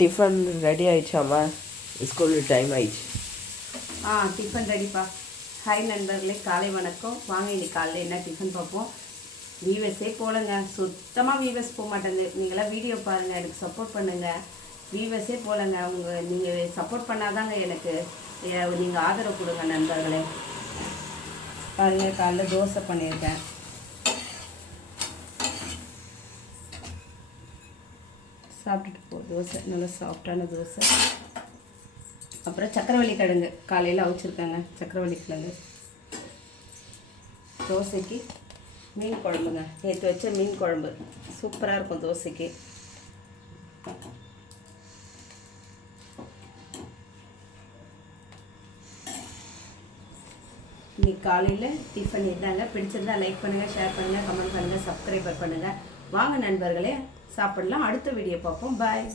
Tiffin ready ஆயிடுச்சாம்மா? School time ஆயிடுச்சு. Tiffin ரெடிப்பா. ஹாய் நண்பர்களே, காலை வணக்கம். வாங்க இன்னைக்கு காலையில் என்ன டிஃபன் பார்ப்போம். வீவர்ஸே போலங்க, சுத்தமாக வீவர்ஸ் போக மாட்டேங்குது. நீங்களாம் வீடியோ பாருங்கள், எனக்கு சப்போர்ட் பண்ணுங்கள். வீவர்ஸே போலங்க. நீங்கள் சப்போர்ட் பண்ணாதாங்க எனக்கு, நீங்கள் ஆதரவு கொடுங்க நண்பர்களே. பாருங்கள், காலைல தோசை பண்ணியிருக்கேன். சாப்பிட்டுட்டு தோசை நல்லா சாஃப்டான தோசை. அப்புறம் சக்கரவள்ளி கிழங்கு காலையில் அவிச்சிருக்காங்க. சக்கரவள்ளி கிழங்கு தோசைக்கு. மீன் குழம்புங்க, நேற்று வச்ச மீன் குழம்பு சூப்பராக இருக்கும் தோசைக்கு. இன்னைக்கு காலையில் டிஃபன் இதாங்க. பிடிச்சிருந்தா லைக் பண்ணுங்கள், ஷேர் பண்ணுங்கள், கமெண்ட் பண்ணுங்கள், சப்ஸ்கிரைபர் பண்ணுங்கள். வாங்க நண்பர்களே, சாப்பிடலாம். அடுத்த வீடியோ பார்ப்போம். பாய்.